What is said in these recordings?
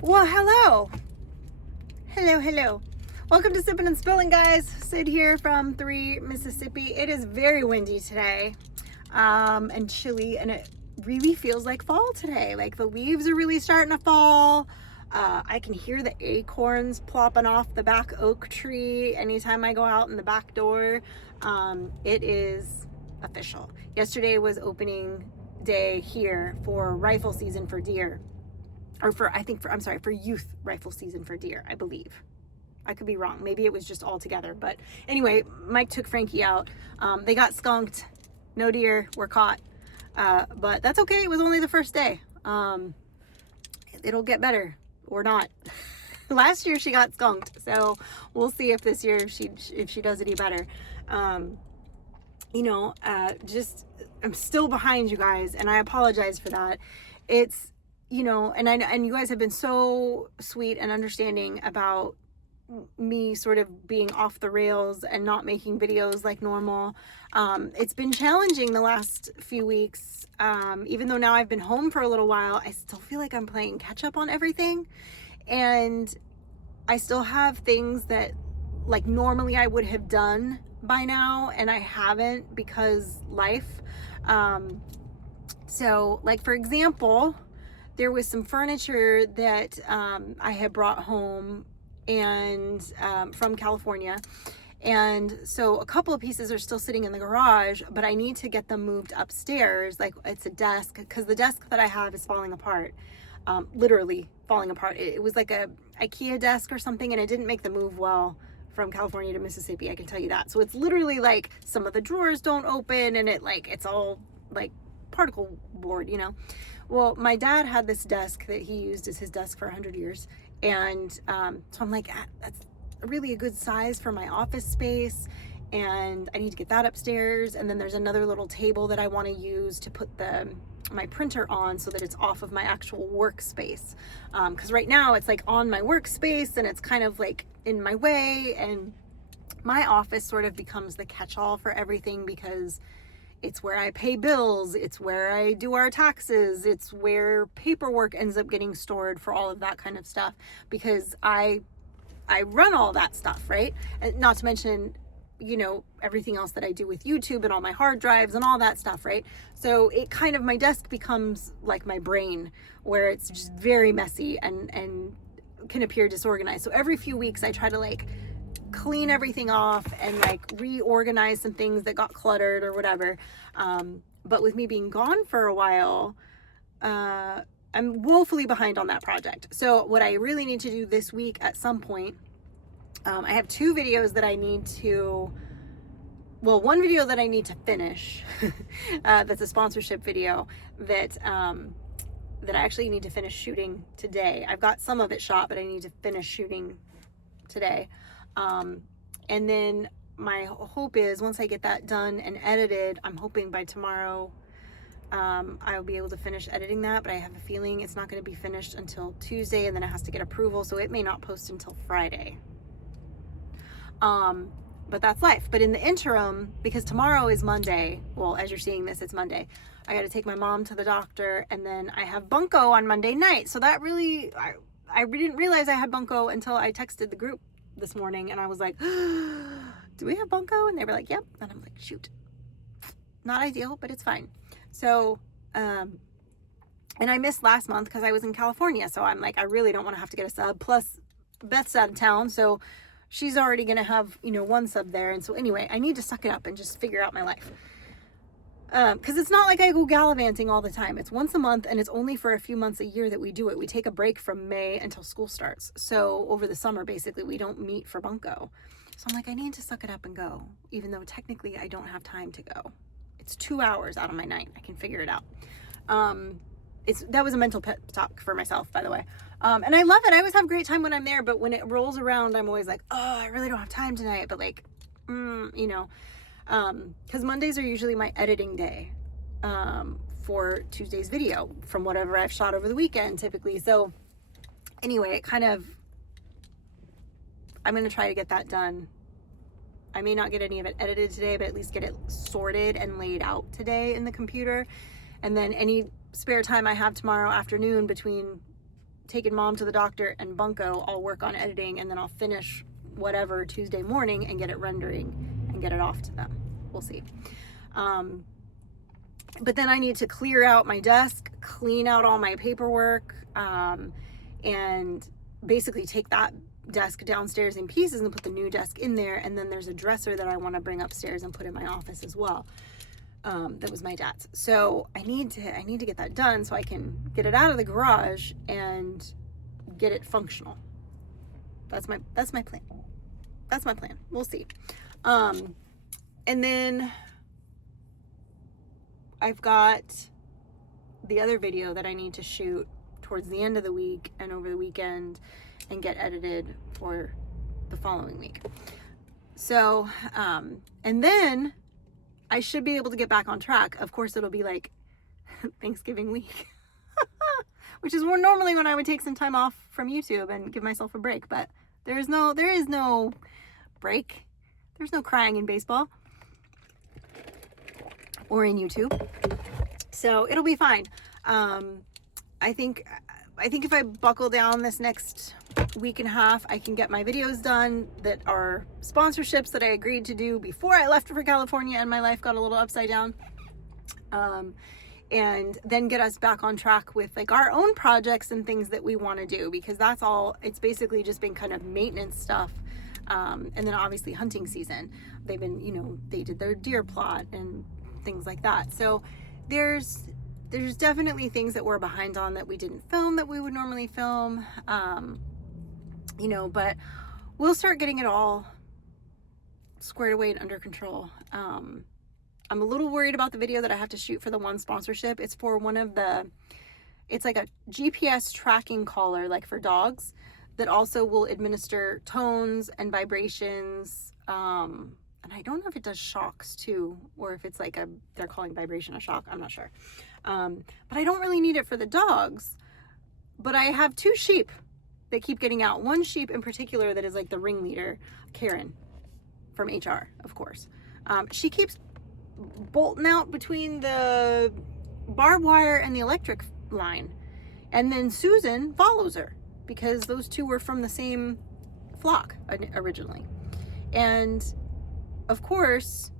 Well, hello. Hello. Welcome to Sipping and Spilling, guys. Sid here from 3 Mississippi. It is very windy today and chilly, and it really feels like fall today. Like the leaves are really starting to fall. I can hear the acorns plopping off the back oak tree anytime I go out in the back door. It is official. Yesterday was opening day here for rifle season for deer. Or for youth rifle season for deer, I believe. I could be wrong. Maybe it was just all together. But anyway, Mike took Frankie out. They got skunked. No deer were caught. But that's okay. It was only the first day. It'll get better or not. Last year she got skunked. So we'll see if this year if she does any better. I'm still behind you guys, and I apologize for that. It's, and you guys have been so sweet and understanding about me sort of being off the rails and not making videos like normal. It's been challenging the last few weeks. Even though now I've been home for a little while, I still feel like I'm playing catch up on everything. And I still have things that like normally I would have done by now, and I haven't because life. So like, for example, there was some furniture that I had brought home and from California. And so a couple of pieces are still sitting in the garage, but I need to get them moved upstairs. Like it's a desk, because the desk that I have is falling apart, literally falling apart. It was like a IKEA desk or something, and it didn't make the move well from California to Mississippi, I can tell you that. So it's literally like some of the drawers don't open, and it's all like particle board, Well, my dad had this desk that he used as his desk for 100 years. And so I'm like, that's really a good size for my office space. And I need to get that upstairs. And then there's another little table that I want to use to put my printer on so that it's off of my actual workspace. Because right now it's like on my workspace and it's kind of like in my way. And my office sort of becomes the catch-all for everything, because it's where I pay bills, it's where I do our taxes, it's where paperwork ends up getting stored for all of that kind of stuff, because I run all that stuff, right? And not to mention, everything else that I do with YouTube and all my hard drives and all that stuff, right? So it kind of, my desk becomes like my brain, where it's just very messy and can appear disorganized. So every few weeks I try to like clean everything off and like reorganize some things that got cluttered or whatever. But with me being gone for a while, I'm woefully behind on that project. So what I really need to do this week at some point, I have 2 videos that I need to, one video that I need to finish, that's a sponsorship video that I actually need to finish shooting today. I've got some of it shot, but I need to finish shooting today. And then my hope is once I get that done and edited, I'm hoping by tomorrow, I'll be able to finish editing that, but I have a feeling it's not going to be finished until Tuesday, and then it has to get approval. So it may not post until Friday. But that's life. But in the interim, because tomorrow is Monday, well, as you're seeing this, it's Monday, I got to take my mom to the doctor, and then I have bunco on Monday night. So that really, I didn't realize I had bunco until I texted the group this morning, and I was like, do we have bunco? And they were like, yep. And I'm like, shoot, not ideal, but it's fine. So and I missed last month because I was in California, so I'm like, I really don't want to have to get a sub. Plus Beth's out of town, so she's already gonna have 1 sub there. And so anyway, I need to suck it up and just figure out my life, because it's not like I go gallivanting all the time. It's once a month, and it's only for a few months a year that we do it. We take a break from May until school starts. So over the summer, basically, we don't meet for bunco. So I'm like, I need to suck it up and go, even though technically I don't have time to go. It's 2 hours out of my night. I can figure it out. That was a mental pep talk for myself, by the way. And I love it. I always have a great time when I'm there, but when it rolls around, I'm always like, oh, I really don't have time tonight. But like, because Mondays are usually my editing day for Tuesday's video from whatever I've shot over the weekend typically. So anyway, I'm going to try to get that done. I may not get any of it edited today, but at least get it sorted and laid out today in the computer. And then any spare time I have tomorrow afternoon between taking mom to the doctor and bunko, I'll work on editing, and then I'll finish whatever Tuesday morning and get it rendering and get it off to them. We'll see. But then I need to clear out my desk, clean out all my paperwork, and basically take that desk downstairs in pieces and put the new desk in there. And then there's a dresser that I want to bring upstairs and put in my office as well. That was my dad's. So I need to get that done so I can get it out of the garage and get it functional. That's my plan. That's my plan. We'll see. And then I've got the other video that I need to shoot towards the end of the week and over the weekend and get edited for the following week. So, and then I should be able to get back on track. Of course, it'll be like Thanksgiving week, which is more normally when I would take some time off from YouTube and give myself a break. But there is no break. There's no crying in baseball or in YouTube. So it'll be fine. I think if I buckle down this next week and a half, I can get my videos done that are sponsorships that I agreed to do before I left for California and my life got a little upside down. And then get us back on track with like our own projects and things that we want to do, because that's all, it's basically just been kind of maintenance stuff. And then obviously hunting season, they've been, they did their deer plot and things like that. So there's definitely things that we're behind on that we didn't film that we would normally film, but we'll start getting it all squared away and under control. I'm a little worried about the video that I have to shoot for the one sponsorship. It's for it's like a GPS tracking collar, like for dogs, that also will administer tones and vibrations. And I don't know if it does shocks too, or if it's like they're calling vibration a shock. I'm not sure. But I don't really need it for the dogs. But I have 2 sheep that keep getting out. One sheep in particular that is like the ringleader, Karen, from HR, of course. She keeps bolting out between the barbed wire and the electric line. And then Susan follows her because those 2 were from the same flock originally. And of course,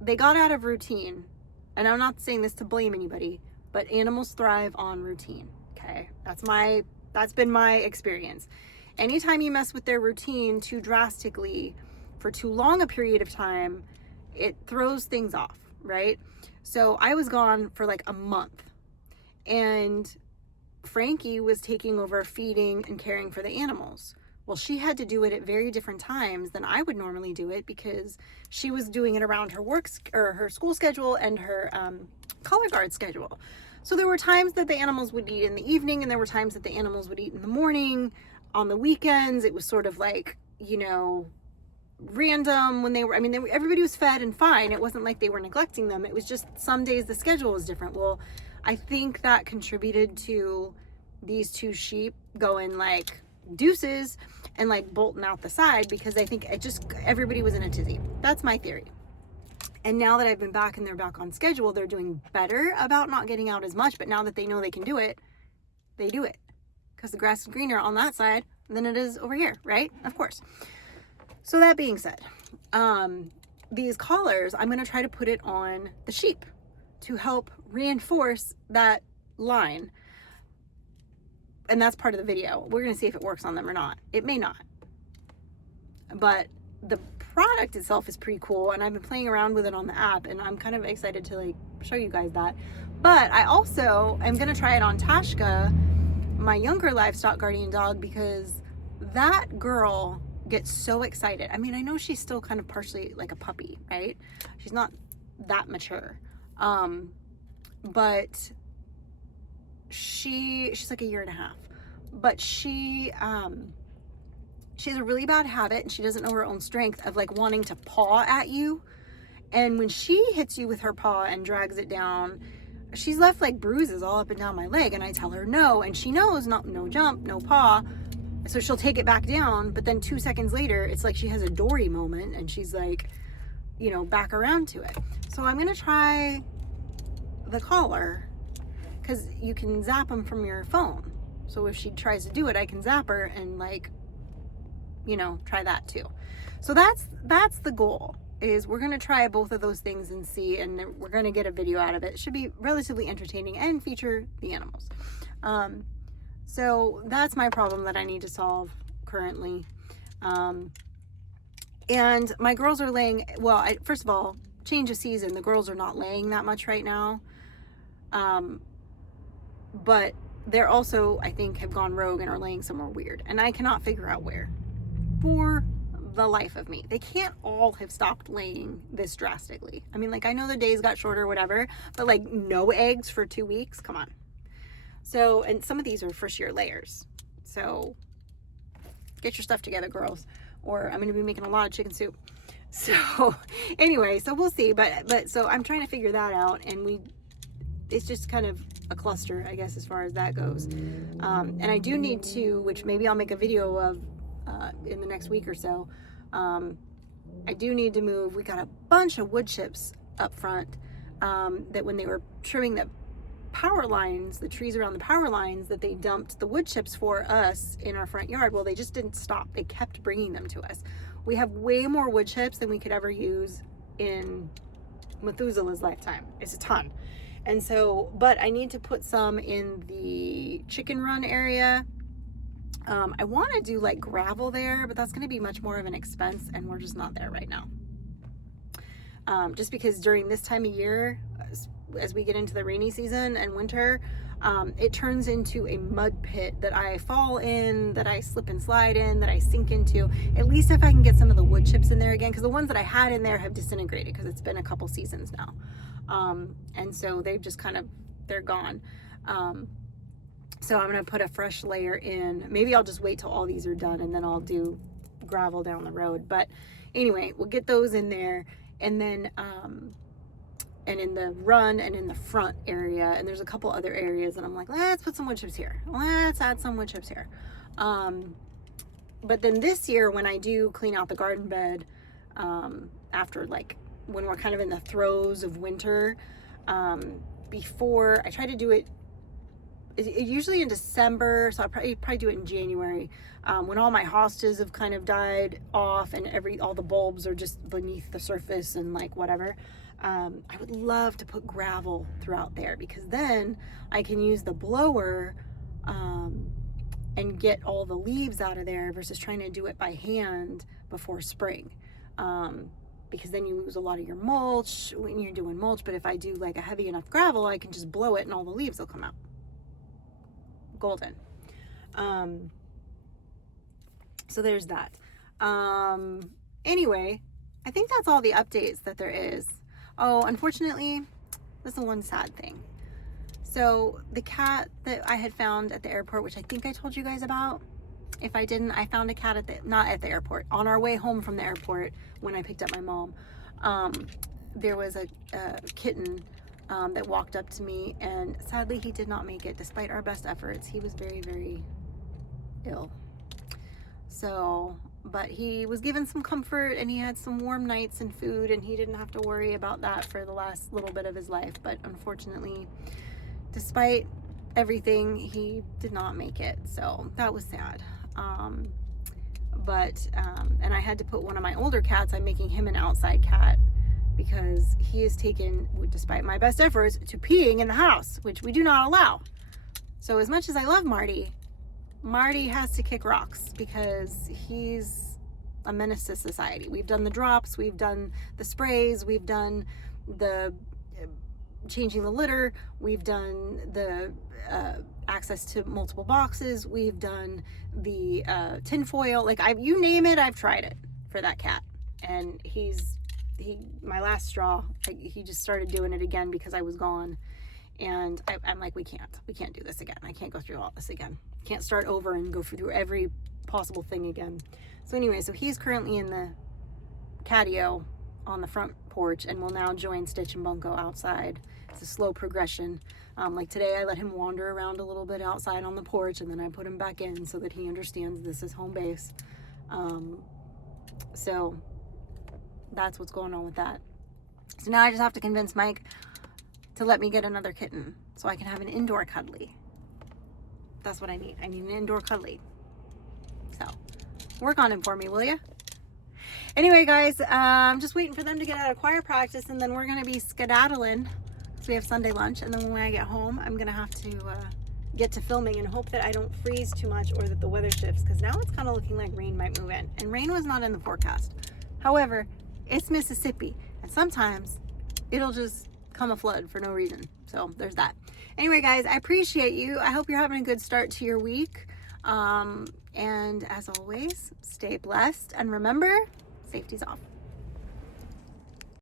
they got out of routine. And I'm not saying this to blame anybody, but animals thrive on routine. Okay. That's been my experience. Anytime you mess with their routine too drastically for too long a period of time, it throws things off, right? So I was gone for like a month, and Frankie was taking over feeding and caring for the animals. Well, she had to do it at very different times than I would normally do it, because she was doing it around her her school schedule and her color guard schedule. So there were times that the animals would eat in the evening, and there were times that the animals would eat in the morning. On the weekends, it was sort of like, random when everybody was fed and fine. It wasn't like they were neglecting them. It was just some days the schedule was different. Well, I think that contributed to these 2 sheep going like deuces and like bolting out the side, because I think everybody was in a tizzy. That's my theory. And now that I've been back and they're back on schedule, they're doing better about not getting out as much. But now that they know they can do it, they do it, because the grass is greener on that side than it is over here, right? Of course. So that being said, these collars, I'm going to try to put it on the sheep to help reinforce that line. And that's part of the video. We're going to see if it works on them or not. It may not. But the product itself is pretty cool, and I've been playing around with it on the app, and I'm kind of excited to like show you guys that. But I also am going to try it on Tashka, my younger livestock guardian dog, because that girl gets so excited. I mean, I know she's still kind of partially like a puppy, right? She's not that mature. But she's like a year and a half. But she has a really bad habit, and she doesn't know her own strength, of like wanting to paw at you. And when she hits you with her paw and drags it down, she's left like bruises all up and down my leg, and I tell her no, and she knows no jump, no paw. So she'll take it back down, but then 2 seconds later, it's like she has a Dory moment, and she's like, back around to it. So I'm going to try the collar, because you can zap them from your phone. So if she tries to do it, I can zap her and like, you know, try that too. So that's the goal, is we're going to try both of those things and see, and we're going to get a video out of it. It should be relatively entertaining and feature the animals. So that's my problem that I need to solve currently. And my girls are laying, well, first of all, change of season, the girls are not laying that much right now. But they're also, I think, have gone rogue and are laying somewhere weird. And I cannot figure out where. For the life of me. They can't all have stopped laying this drastically. I mean, like, I know the days got shorter, whatever, but like no eggs for 2 weeks? Come on. So, and some of these are first year layers. So get your stuff together, girls, or I'm going to be making a lot of chicken soup. So anyway, so we'll see. But so I'm trying to figure that out, and it's just kind of a cluster, I guess, as far as that goes. And I do need to, which maybe I'll make a video of in the next week or so. I do need to move. We got a bunch of wood chips up front that when they were trimming the power lines, the trees around the power lines, that they dumped the wood chips for us in our front yard. Well, they just didn't stop. They kept bringing them to us. We have way more wood chips than we could ever use in Methuselah's lifetime. It's a ton. And so, but I need to put some in the chicken run area. I want to do like gravel there, but that's going to be much more of an expense, and we're just not there right now. Just because during this time of year, as we get into the rainy season and winter, it turns into a mud pit that I fall in, that I slip and slide in, that I sink into. At least if I can get some of the wood chips in there again, because the ones that I had in there have disintegrated because it's been a couple seasons now. And so they've just they're gone. So I'm going to put a fresh layer in. Maybe I'll just wait till all these are done and then I'll do gravel down the road. But anyway, we'll get those in there. And then, and in the run and in the front area, and there's a couple other areas, and I'm like, let's put some wood chips here. Let's add some wood chips here. But then this year, when I do clean out the garden bed, after like, when we're kind of in the throes of winter, before I try to do it usually in December, so I'll probably do it in January, when all my hostas have kind of died off and all the bulbs are just beneath the surface and like whatever. I would love to put gravel throughout there, because then I can use the blower and get all the leaves out of there versus trying to do it by hand before spring. Because then you lose a lot of your mulch when you're doing mulch. But if I do like a heavy enough gravel, I can just blow it and all the leaves will come out. Golden. So there's that. Anyway, I think that's all the updates that there is. Oh, unfortunately, this is the one sad thing. So the cat that I had found at the airport, which I think I told you guys about. If I didn't, I found a cat not at the airport, on our way home from the airport when I picked up my mom. There was a kitten that walked up to me, and sadly he did not make it despite our best efforts. He was very, very ill. So, but he was given some comfort, and he had some warm nights and food, and he didn't have to worry about that for the last little bit of his life. But unfortunately, despite everything, he did not make it. So that was sad. And I had to put one of my older cats, I'm making him an outside cat, because he is taken, despite my best efforts, to peeing in the house, which we do not allow. So as much as I love Marty has to kick rocks because he's a menace to society. We've done the drops, we've done the sprays, we've done the changing the litter, we've done the access to multiple boxes, we've done the tinfoil, like you name it, I've tried it for that cat. And my last straw, he just started doing it again because I was gone. And I'm like, we can't do this again. I can't go through all this again. Can't start over and go through every possible thing again. So anyway, so he's currently in the catio on the front porch, and will now join Stitch and Bunko outside. It's a slow progression. Like today, I let him wander around a little bit outside on the porch, and then I put him back in so that he understands this is home base. So that's what's going on with that. So now I just have to convince Mike to let me get another kitten so I can have an indoor cuddly. That's what I need. I need an indoor cuddly. So work on him for me, will you? Anyway, guys, I'm just waiting for them to get out of choir practice, and then we're going to be skedaddling because we have Sunday lunch. And then when I get home, I'm going to have to get to filming and hope that I don't freeze too much or that the weather shifts, because now it's kind of looking like rain might move in. And rain was not in the forecast. However, it's Mississippi, and sometimes it'll just come a flood for no reason. So there's that. Anyway, guys, I appreciate you. I hope you're having a good start to your week. And as always, stay blessed, and remember, safety's off.